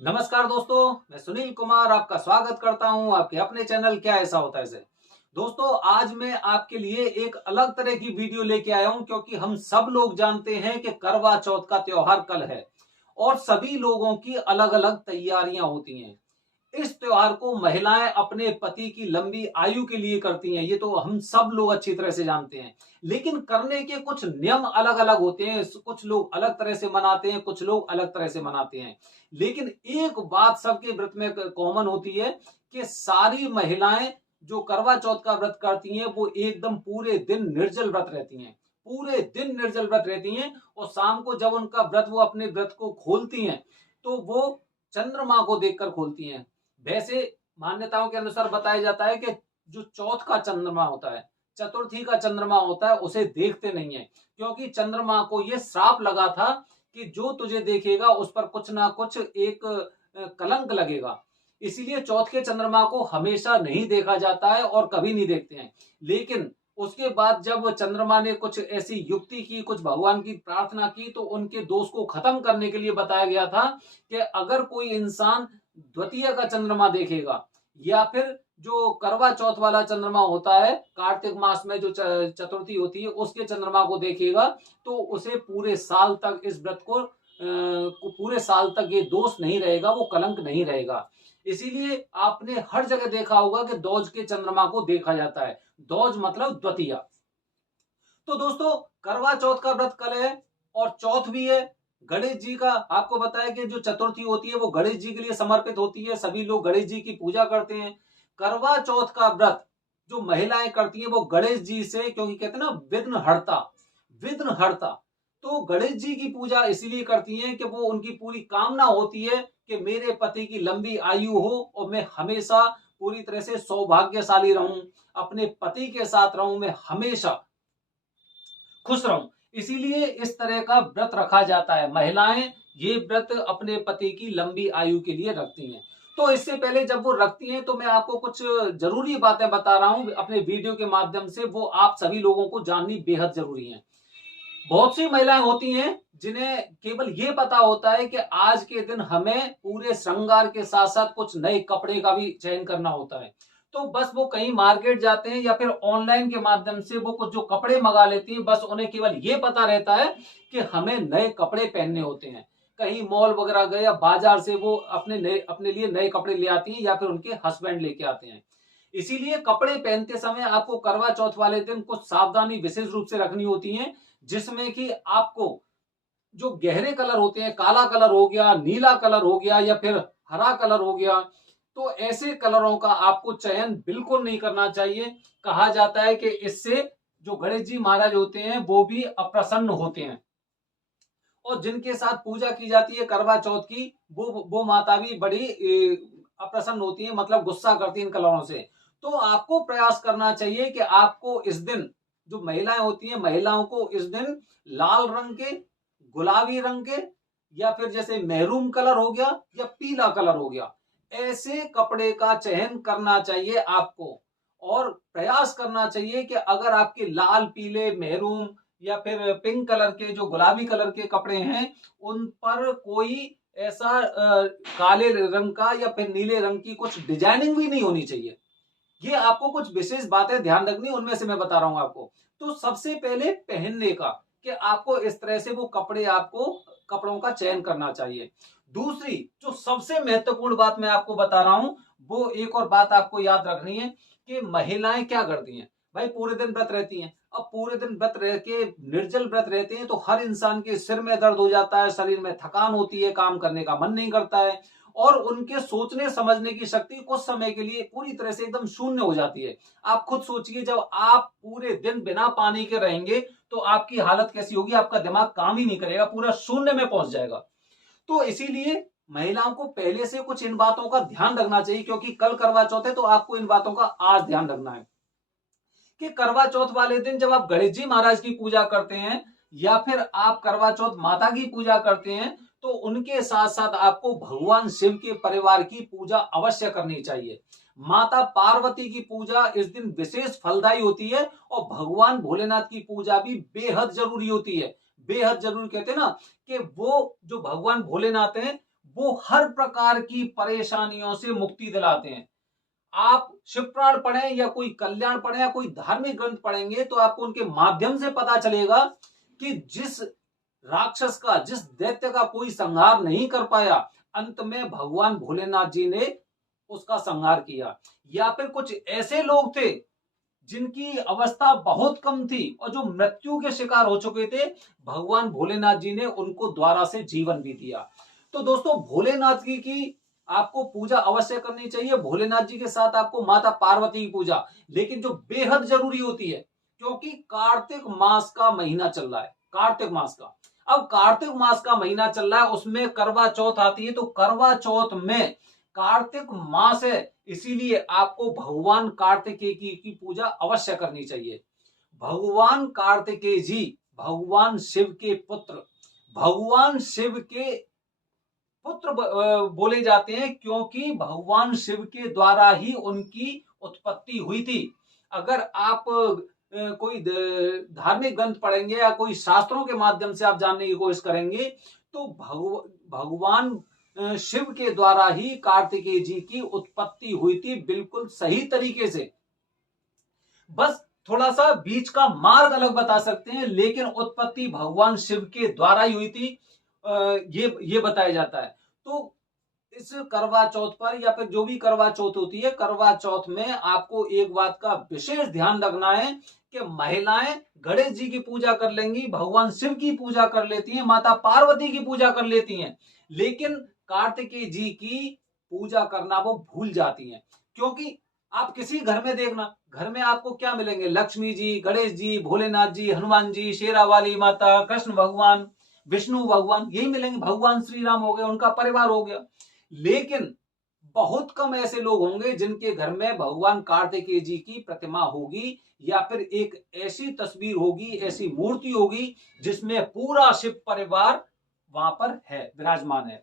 नमस्कार दोस्तों, मैं सुनील कुमार आपका स्वागत करता हूं आपके अपने चैनल क्या ऐसा होता है से। दोस्तों, आज मैं आपके लिए एक अलग तरह की वीडियो लेके आया हूं क्योंकि हम सब लोग जानते हैं कि करवा चौथ का त्योहार कल है और सभी लोगों की अलग अलग तैयारियां होती हैं। इस त्योहार को महिलाएं अपने पति की लंबी आयु के लिए करती हैं, ये तो हम सब लोग अच्छी तरह से जानते हैं। लेकिन करने के कुछ नियम अलग अलग होते हैं, कुछ लोग अलग तरह से मनाते हैं, कुछ लोग अलग तरह से मनाते हैं। लेकिन एक बात सबके व्रत में कॉमन होती है कि सारी महिलाएं जो करवा चौथ का व्रत करती हैं वो एकदम पूरे दिन निर्जल व्रत रहती हैं। पूरे दिन निर्जल व्रत रहती हैं और शाम को जब उनका व्रत वो अपने व्रत को खोलती हैं तो वो चंद्रमा को देखकर खोलती हैं। वैसे मान्यताओं के अनुसार बताया जाता है कि जो चौथ का चंद्रमा होता है, चतुर्थी का चंद्रमा होता है, उसे देखते नहीं है क्योंकि चंद्रमा को यह श्राप लगा था कि जो तुझे देखेगा उस पर कुछ ना कुछ एक कलंक लगेगा। इसीलिए चौथ के चंद्रमा को हमेशा नहीं देखा जाता है और कभी नहीं देखते हैं। लेकिन उसके बाद जब चंद्रमा ने कुछ ऐसी युक्ति की, कुछ भगवान की प्रार्थना की, तो उनके दोष को खत्म करने के लिए बताया गया था कि अगर कोई इंसान द्वितीय का चंद्रमा देखेगा या फिर जो करवा चौथ वाला चंद्रमा होता है, कार्तिक मास में जो चतुर्थी होती है उसके चंद्रमा को देखेगा, तो उसे पूरे साल तक इस व्रत को पूरे साल तक ये दोष नहीं रहेगा, वो कलंक नहीं रहेगा। इसीलिए आपने हर जगह देखा होगा कि दौज के चंद्रमा को देखा जाता है। दौज मतलब द्वितीय। तो दोस्तों, करवा चौथ का व्रत कल है और चौथ भी है। गणेश जी का आपको बताया कि जो चतुर्थी होती है वो गणेश जी के लिए समर्पित होती है, सभी लोग गणेश जी की पूजा करते हैं। करवा चौथ का व्रत जो महिलाएं करती हैं वो गणेश जी से, क्योंकि कहते हैं ना विघ्न हरता, विघ्न हरता, तो गणेश जी की पूजा इसीलिए करती हैं कि वो उनकी पूरी कामना होती है कि मेरे पति की लंबी आयु हो और मैं हमेशा पूरी तरह से सौभाग्यशाली रहूं, अपने पति के साथ रहूं, मैं हमेशा खुश रहूं। इसीलिए इस तरह का व्रत रखा जाता है। महिलाएं ये व्रत अपने पति की लंबी आयु के लिए रखती हैं। तो इससे पहले जब वो रखती हैं तो मैं आपको कुछ जरूरी बातें बता रहा हूं अपने वीडियो के माध्यम से, वो आप सभी लोगों को जाननी बेहद जरूरी है। बहुत सी महिलाएं होती हैं जिन्हें केवल ये पता होता है कि आज के दिन हमें पूरे श्रृंगार के साथ साथ कुछ नए कपड़े का भी चयन करना होता है। तो बस वो कहीं मार्केट जाते हैं या फिर ऑनलाइन के माध्यम से वो कुछ जो कपड़े मंगा लेती हैं, बस उन्हें केवल ये पता रहता है कि हमें नए कपड़े पहनने होते हैं। कहीं मॉल वगैरह गए या बाजार से वो अपने लिए नए कपड़े ले आती हैं या फिर उनके हस्बैंड लेके आते हैं। इसीलिए कपड़े पहनते समय आपको करवा चौथ वाले दिन कुछ सावधानी विशेष रूप से रखनी होती है, जिसमें कि आपको जो गहरे कलर होते हैं, काला कलर हो गया, नीला कलर हो गया या फिर हरा कलर हो गया, तो ऐसे कलरों का आपको चयन बिल्कुल नहीं करना चाहिए। कहा जाता है कि इससे जो गणेश जी महाराज होते हैं वो भी अप्रसन्न होते हैं और जिनके साथ पूजा की जाती है करवा चौथ की, वो माता भी बड़ी अप्रसन्न होती है, मतलब गुस्सा करती है इन कलरों से। तो आपको प्रयास करना चाहिए कि आपको इस दिन, जो महिलाएं होती हैं, महिलाओं को इस दिन लाल रंग के, गुलाबी रंग के या फिर जैसे मैरून कलर हो गया या पीला कलर हो गया, ऐसे कपड़े का चयन करना चाहिए आपको। और प्रयास करना चाहिए कि अगर आपके लाल, पीले, मैरून या फिर पिंक कलर के, जो गुलाबी कलर के कपड़े हैं, उन पर कोई ऐसा काले रंग का या फिर नीले रंग की कुछ डिजाइनिंग भी नहीं होनी चाहिए। ये आपको कुछ विशेष बातें ध्यान रखनी, उनमें से मैं बता रहा हूं आपको। तो सबसे पहले पहनने का, कि आपको इस तरह से वो कपड़े, आपको कपड़ों का चयन करना चाहिए। दूसरी जो सबसे महत्वपूर्ण बात मैं आपको बता रहा हूं, वो एक और बात आपको याद रखनी है कि महिलाएं क्या करती हैं। भाई पूरे दिन व्रत रहती हैं, अब पूरे दिन व्रत रह के निर्जल व्रत रहते हैं तो हर इंसान के सिर में दर्द हो जाता है, शरीर में थकान होती है, काम करने का मन नहीं करता है और उनके सोचने समझने की शक्ति कुछ समय के लिए पूरी तरह से एकदम शून्य हो जाती है। आप खुद सोचिए, जब आप पूरे दिन बिना पानी के रहेंगे तो आपकी हालत कैसी होगी, आपका दिमाग काम ही नहीं करेगा, पूरा शून्य में पहुंच जाएगा। तो इसीलिए महिलाओं को पहले से कुछ इन बातों का ध्यान रखना चाहिए, क्योंकि कल करवा चौथ है तो आपको इन बातों का आज ध्यान रखना है कि करवा चौथ वाले दिन जब आप गणेश जी महाराज की पूजा करते हैं या फिर आप करवा चौथ माता की पूजा करते हैं, तो उनके साथ साथ आपको भगवान शिव के परिवार की पूजा अवश्य करनी चाहिए। माता पार्वती की पूजा इस दिन विशेष फलदायी होती है और भगवान भोलेनाथ की पूजा भी बेहद जरूरी होती है। बेहद जरूरी, कहते हैं ना कि वो जो भगवान भोलेनाथ हैं वो हर प्रकार की परेशानियों से मुक्ति दिलाते हैं। आप शिवपुराण पढ़ें या कोई कल्याण पढ़ें या कोई धार्मिक ग्रंथ पढ़ेंगे तो आपको उनके माध्यम से पता चलेगा कि जिस राक्षस का, जिस दैत्य का कोई संहार नहीं कर पाया, अंत में भगवान भोलेनाथ जी ने उसका संहार किया। या फिर कुछ ऐसे लोग थे जिनकी अवस्था बहुत कम थी और जो मृत्यु के शिकार हो चुके थे, भगवान भोलेनाथ जी ने उनको द्वारा से जीवन भी दिया। तो दोस्तों, भोलेनाथ जी की आपको पूजा अवश्य करनी चाहिए। भोलेनाथ जी के साथ आपको माता पार्वती की पूजा, लेकिन जो बेहद जरूरी होती है, क्योंकि कार्तिक मास का महीना चल रहा है, कार्तिक मास का। अब कार्तिक मास का महीना चल रहा है, उसमें करवा चौथ आती है। तो करवा चौथ में कार्तिक मास है, इसीलिए आपको भगवान कार्तिकेय की पूजा अवश्य करनी चाहिए। भगवान कार्तिकेय जी भगवान शिव के पुत्र, भगवान शिव के पुत्र बोले जाते हैं, क्योंकि भगवान शिव के द्वारा ही उनकी उत्पत्ति हुई थी। अगर आप कोई धार्मिक ग्रंथ पढ़ेंगे या कोई शास्त्रों के माध्यम से आप जानने की कोशिश करेंगे तो भगवान शिव के द्वारा ही कार्तिकेय जी की उत्पत्ति हुई थी, बिल्कुल सही तरीके से। बस थोड़ा सा बीच का मार्ग अलग बता सकते हैं, लेकिन उत्पत्ति भगवान शिव के द्वारा ही हुई थी, ये बताया जाता है। तो इस करवा चौथ पर या फिर जो भी करवा चौथ होती है, करवा चौथ में आपको एक बात का विशेष ध्यान रखना है कि महिलाएं गणेश जी की पूजा कर लेंगी, भगवान शिव की पूजा कर लेती हैं, माता पार्वती की पूजा कर लेती हैं, लेकिन कार्तिकेय जी की पूजा करना वो भूल जाती हैं। क्योंकि आप किसी घर में देखना, घर में आपको क्या मिलेंगे? लक्ष्मी जी, गणेश जी, भोलेनाथ जी, हनुमान जी, शेरा वाली माता, कृष्ण भगवान, विष्णु भगवान, यही मिलेंगे। भगवान श्री राम हो गए, उनका परिवार हो गया। लेकिन बहुत कम ऐसे लोग होंगे जिनके घर में भगवान कार्तिकेय जी की प्रतिमा होगी या फिर एक ऐसी तस्वीर होगी, ऐसी मूर्ति होगी जिसमें पूरा शिव परिवार वहां पर है, विराजमान है।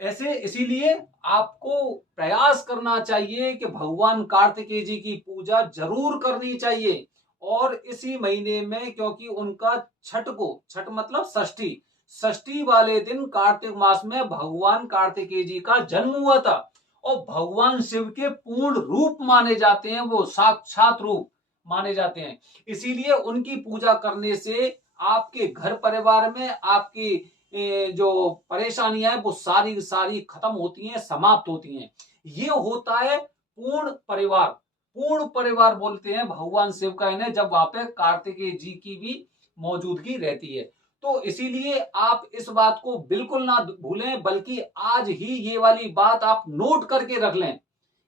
ऐसे इसीलिए आपको प्रयास करना चाहिए कि भगवान कार्तिकेय जी की पूजा जरूर करनी चाहिए। और इसी महीने में, क्योंकि उनका छठ मतलब षष्ठी, षष्ठी वाले दिन कार्तिक मास में भगवान कार्तिकेय जी का जन्म हुआ था। और भगवान शिव के पूर्ण रूप माने जाते हैं, वो साक्षात रूप माने जाते हैं। इसीलिए उनकी पूजा करने से आपके घर परिवार में आपकी जो परेशानियां हैं वो सारी सारी खत्म होती हैं, समाप्त होती हैं। ये होता है पूर्ण परिवार। पूर्ण परिवार बोलते हैं भगवान शिव का इन्हें, जब वहां पे कार्तिकेय जी की भी मौजूदगी रहती है। तो इसीलिए आप इस बात को बिल्कुल ना भूलें, बल्कि आज ही ये वाली बात आप नोट करके रख लें।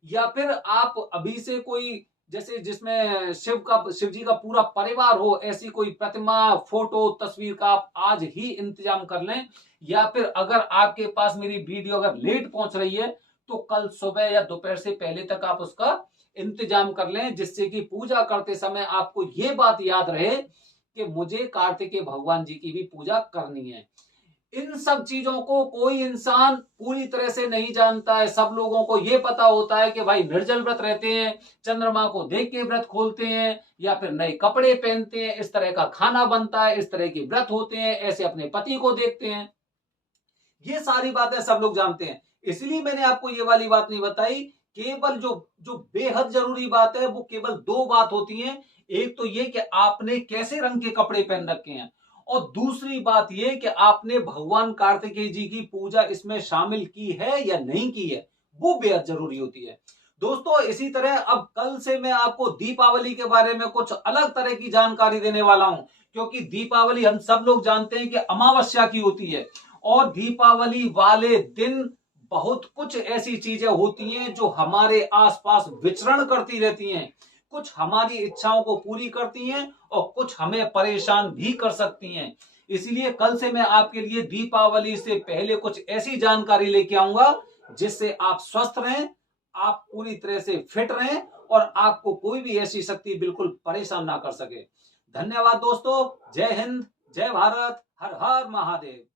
या फिर आप अभी से कोई, जैसे जिसमें शिव जी का पूरा परिवार हो, ऐसी कोई प्रतिमा, फोटो, तस्वीर का आप आज ही इंतजाम कर लें। या फिर अगर आपके पास मेरी वीडियो अगर लेट पहुंच रही है तो कल सुबह या दोपहर से पहले तक आप उसका इंतजाम कर लें, जिससे कि पूजा करते समय आपको ये बात याद रहे कि मुझे कार्तिकेय भगवान जी की भी पूजा करनी है। इन सब चीजों को कोई इंसान पूरी तरह से नहीं जानता है। सब लोगों को यह पता होता है कि भाई निर्जल व्रत रहते हैं, चंद्रमा को देख के व्रत खोलते हैं, या फिर नए कपड़े पहनते हैं, इस तरह का खाना बनता है, इस तरह के व्रत होते हैं, ऐसे अपने पति को देखते हैं। ये सारी बातें सब लोग जानते हैं, इसलिए मैंने आपको ये वाली बात नहीं बताई। केवल जो जो बेहद जरूरी बात है वो केवल दो बात होती है। एक तो ये कि आपने कैसे रंग के कपड़े पहन रखे हैं, और दूसरी बात यह कि आपने भगवान कार्तिकेय जी की पूजा इसमें शामिल की है या नहीं की है, वो बेहद जरूरी होती है। दोस्तों, इसी तरह अब कल से मैं आपको दीपावली के बारे में कुछ अलग तरह की जानकारी देने वाला हूं, क्योंकि दीपावली हम सब लोग जानते हैं कि अमावस्या की होती है। और दीपावली वाले दिन बहुत कुछ ऐसी चीजें होती हैं जो हमारे आसपास विचरण करती रहती हैं। कुछ हमारी इच्छाओं को पूरी करती हैं और कुछ हमें परेशान भी कर सकती हैं। इसलिए कल से मैं आपके लिए दीपावली से पहले कुछ ऐसी जानकारी लेके आऊंगा जिससे आप स्वस्थ रहें, आप पूरी तरह से फिट रहें और आपको कोई भी ऐसी शक्ति बिल्कुल परेशान ना कर सके। धन्यवाद दोस्तों। जय हिंद, जय भारत, हर हर महादेव।